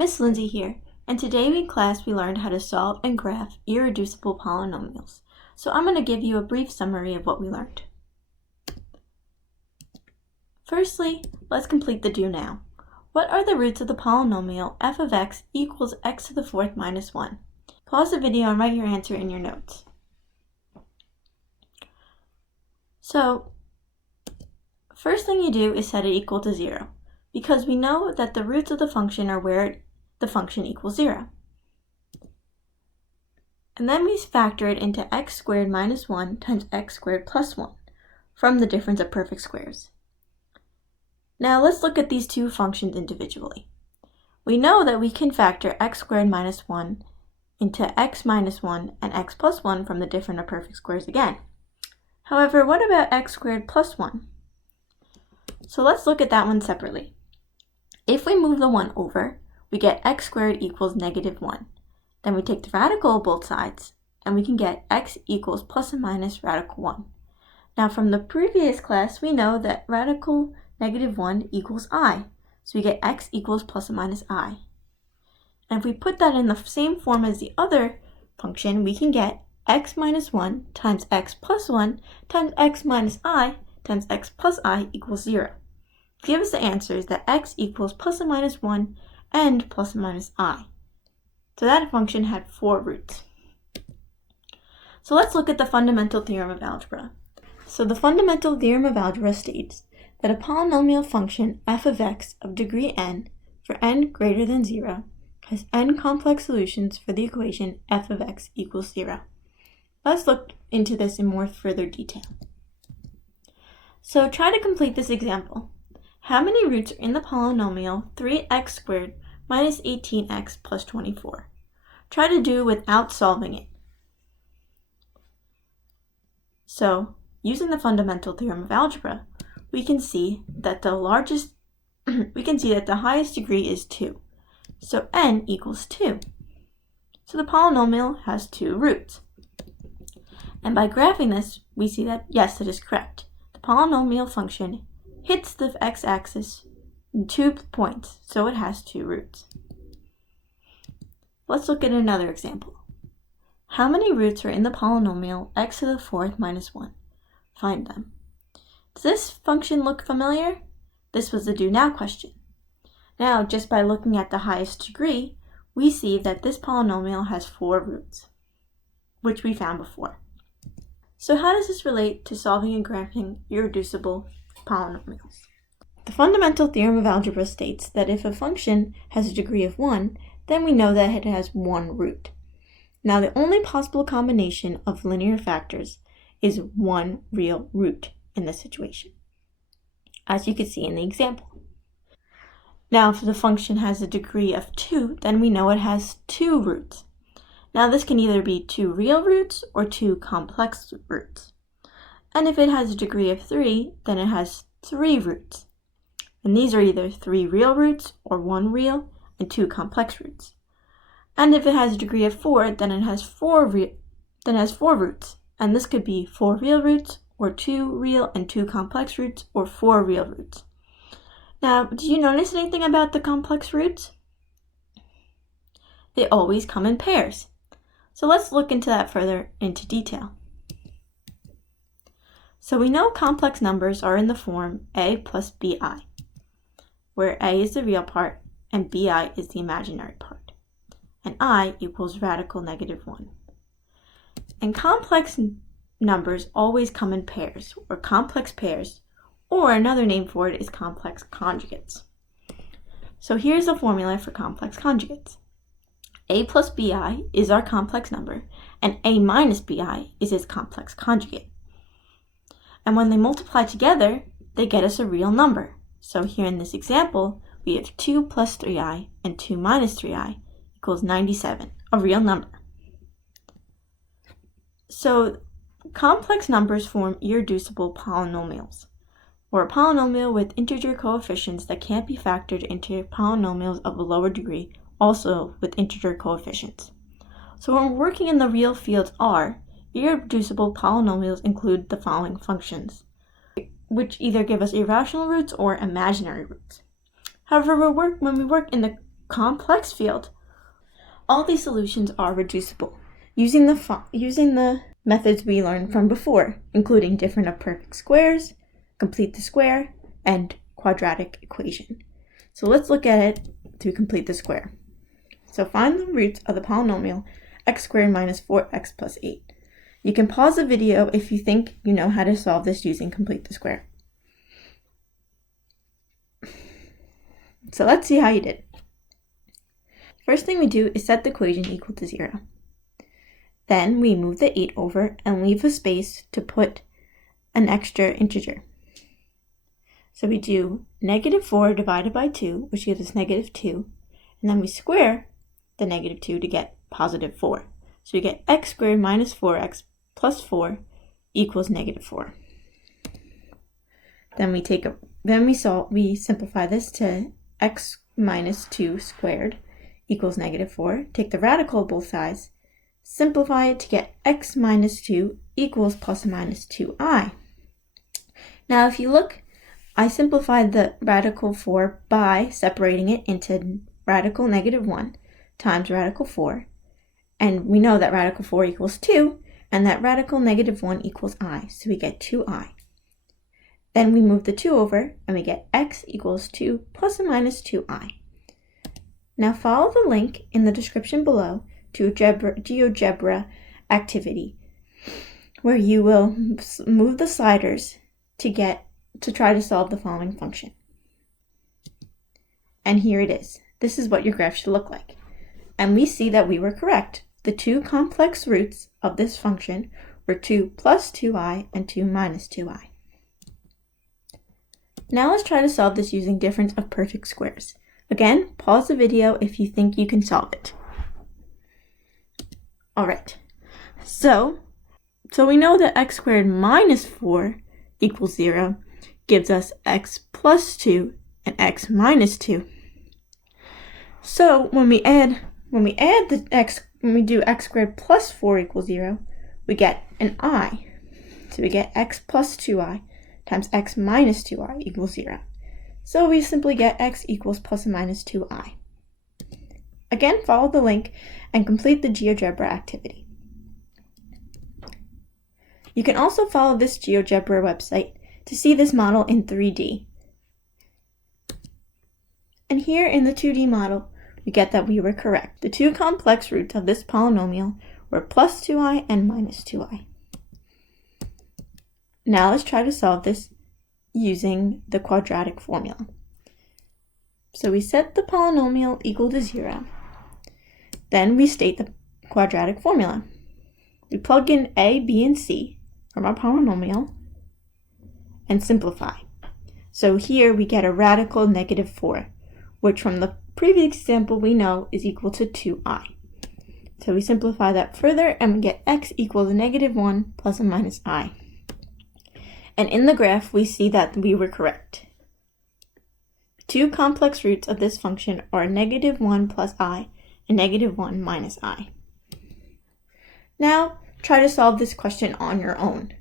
Miss Lindsay here, and today in class we learned how to solve and graph irreducible polynomials. So I'm going to give you a brief summary of what we learned. Firstly, let's complete the do now. What are the roots of the polynomial f of x equals x to the fourth minus 1? Pause the video and write your answer in your notes. So, first thing you do is set it equal to 0, because we know that the roots of the function are where the function equals 0. And then we factor it into x squared minus 1 times x squared plus 1 from the difference of perfect squares. Now let's look at these two functions individually. We know that we can factor x squared minus 1 into x minus 1 and x plus 1 from the difference of perfect squares again. However, what about x squared plus 1? So let's look at that one separately. If we move the 1 over, we get x squared equals negative 1. Then we take the radical of both sides, and we can get x equals plus or minus radical 1. Now from the previous class, we know that radical negative 1 equals I. So we get x equals plus or minus I. And if we put that in the same form as the other function, we can get x minus 1 times x plus 1 times x minus I times x plus I equals 0. Give us the answers that x equals plus or minus 1 and plus or minus I. So that function had 4 roots. So let's look at the fundamental theorem of algebra. So the fundamental theorem of algebra states that a polynomial function f of x of degree n for n greater than 0 has n complex solutions for the equation f of x equals 0. Let's look into this in more further detail. So try to complete this example. How many roots are in the polynomial 3x squared minus 18x plus 24? Try to do without solving it. So, using the fundamental theorem of algebra, we can see that the highest degree is 2. So n equals 2. So the polynomial has 2 roots. And by graphing this, we see that, yes, it is correct. The polynomial function hits the x-axis in 2 points, so it has 2 roots. Let's look at another example. How many roots are in the polynomial x to the fourth minus 1? Find them. Does this function look familiar? This was the do now question. Now, just by looking at the highest degree, we see that this polynomial has 4 roots, which we found before. So how does this relate to solving and graphing irreducible polynomials? The fundamental theorem of algebra states that if a function has a degree of 1, then we know that it has 1 root. Now the only possible combination of linear factors is 1 real root in this situation, as you can see in the example. Now if the function has a degree of 2, then we know it has 2 roots. Now this can either be 2 real roots or 2 complex roots. And if it has a degree of 3, then it has 3 roots. And these are either 3 real roots or 1 real and 2 complex roots. And if it has a degree of 4, then it has 4 roots. And this could be 4 real roots or 2 real and 2 complex roots or 4 real roots. Now, do you notice anything about the complex roots? They always come in pairs. So let's look into that further into detail. So we know complex numbers are in the form a plus bi, where a is the real part and bi is the imaginary part, and I equals radical negative 1. And complex numbers always come in pairs, or complex pairs, or another name for it is complex conjugates. So here's the formula for complex conjugates. A plus bi is our complex number, and a minus bi is its complex conjugate. And when they multiply together, they get us a real number. So here in this example, we have 2 plus 3i and 2 minus 3i equals 97, a real number. So complex numbers form irreducible polynomials, or a polynomial with integer coefficients that can't be factored into polynomials of a lower degree, also with integer coefficients. So when we're working in the real field R, irreducible polynomials include the following functions, which either give us irrational roots or imaginary roots. However, when we work in the complex field. All these solutions are reducible using the methods we learned from before, including difference of perfect squares, complete the square, and quadratic equation. So let's look at it to complete the square. So find the roots of the polynomial x squared minus 4x plus 8. You can pause the video if you think you know how to solve this using complete the square. So let's see how you did. First thing we do is set the equation equal to 0. Then we move the 8 over and leave a space to put an extra integer. So we do negative 4 divided by 2, which gives us negative 2, and then we square the negative 2 to get positive 4. So we get x squared minus 4x plus 4 equals negative 4. Then we simplify this to x minus 2 squared equals negative 4. Take the radical of both sides, simplify it to get x minus 2 equals plus or minus 2i. Now if you look, I simplified the radical 4 by separating it into radical negative 1 times radical 4. And we know that radical 4 equals 2, and that radical negative 1 equals I, so we get 2i. Then we move the 2 over, and we get x equals 2 plus or minus 2i. Now follow the link in the description below to a GeoGebra activity, where you will move the sliders to try to solve the following function. And here it is. This is what your graph should look like. And we see that we were correct. The two complex roots of this function were 2 plus 2i and 2 minus 2i. Now let's try to solve this using difference of perfect squares. Again, pause the video if you think you can solve it. Alright, so we know that x squared minus 4 equals 0 gives us x plus 2 and x minus 2. So when we do x squared plus 4 equals 0, we get an I. So we get x plus 2i times x minus 2i equals 0. So we simply get x equals plus or minus 2i. Again, follow the link and complete the GeoGebra activity. You can also follow this GeoGebra website to see this model in 3D. And here in the 2D model, we get that we were correct. The two complex roots of this polynomial were plus 2i and minus 2i. Now let's try to solve this using the quadratic formula. So we set the polynomial equal to 0. Then we state the quadratic formula. We plug in a, b, and c from our polynomial and simplify. So here we get a radical negative 4, which from the previous example we know is equal to 2i. So we simplify that further and we get x equals negative 1 plus or minus I. And in the graph we see that we were correct. Two complex roots of this function are negative 1 plus I and negative 1 minus I. Now try to solve this question on your own.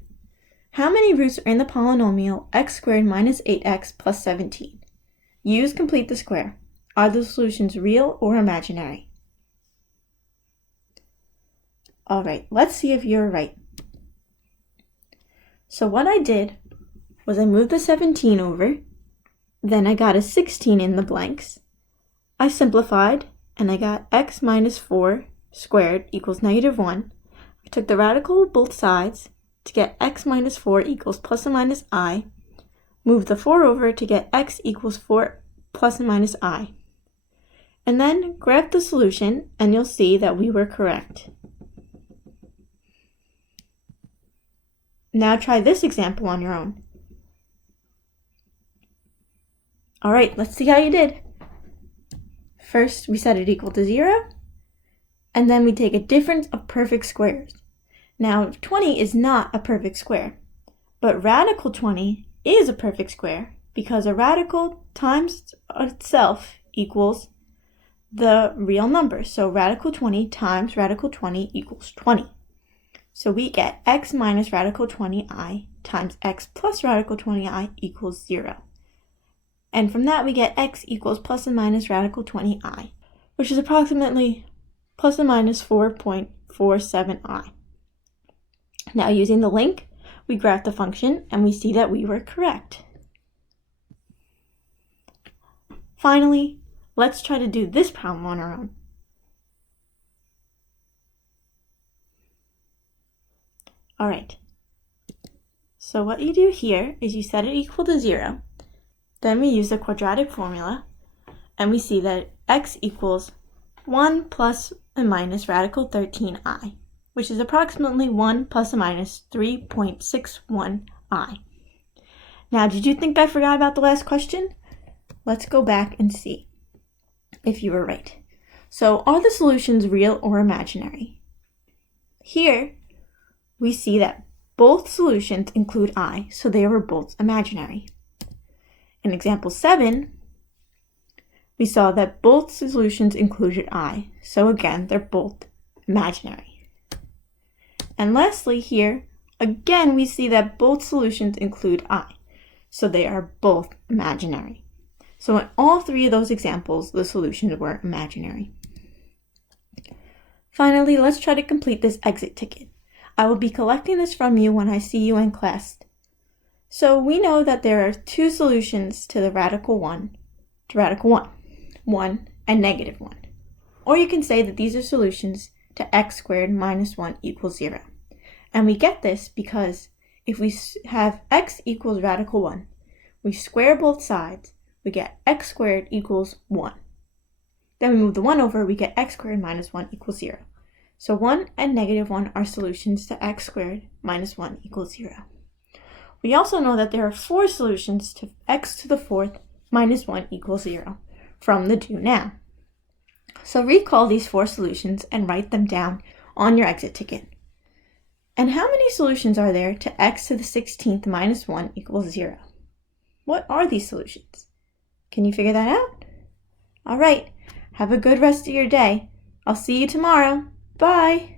How many roots are in the polynomial x squared minus 8x plus 17? Use complete the square. Are the solutions real or imaginary? Alright, let's see if you're right. So what I did was I moved the 17 over, then I got a 16 in the blanks. I simplified, and I got x minus 4 squared equals negative 1. I took the radical of both sides to get x minus 4 equals plus or minus I. Moved the 4 over to get x equals 4 plus or minus I. And then graph the solution, and you'll see that we were correct. Now try this example on your own. Alright, let's see how you did. First, we set it equal to 0, and then we take a difference of perfect squares. Now, 20 is not a perfect square, but radical 20 is a perfect square because a radical times itself equals the real number. So radical 20 times radical 20 equals 20. So we get x minus radical 20i times x plus radical 20i equals 0. And from that we get x equals plus or minus radical 20i. which is approximately plus or minus 4.47i. Now, using the link, we graph the function and we see that we were correct. Finally, let's try to do this problem on our own. All right, so what you do here is you set it equal to 0. Then we use the quadratic formula, and we see that x equals 1 plus or minus radical 13i, which is approximately 1 plus or minus 3.61i. Now, did you think I forgot about the last question? Let's go back and see if you were right. So, are the solutions real or imaginary? Here, we see that both solutions include I, so they were both imaginary. In example 7, we saw that both solutions included I, so again, they're both imaginary. And lastly here, again, we see that both solutions include I, so they are both imaginary. So in all three of those examples, the solutions were imaginary. Finally, let's try to complete this exit ticket. I will be collecting this from you when I see you in class. So we know that there are two solutions to the radical 1 to radical 1 and negative 1. Or you can say that these are solutions to x squared minus 1 equals 0. And we get this because if we have x equals radical 1, we square both sides, we get x squared equals 1. Then we move the 1 over, we get x squared minus 1 equals 0. So 1 and negative 1 are solutions to x squared minus 1 equals 0. We also know that there are 4 solutions to x to the 4th minus 1 equals 0 from the do now. So recall these 4 solutions and write them down on your exit ticket. And how many solutions are there to x to the 16th minus 1 equals 0? What are these solutions? Can you figure that out? All right, have a good rest of your day. I'll see you tomorrow. Bye!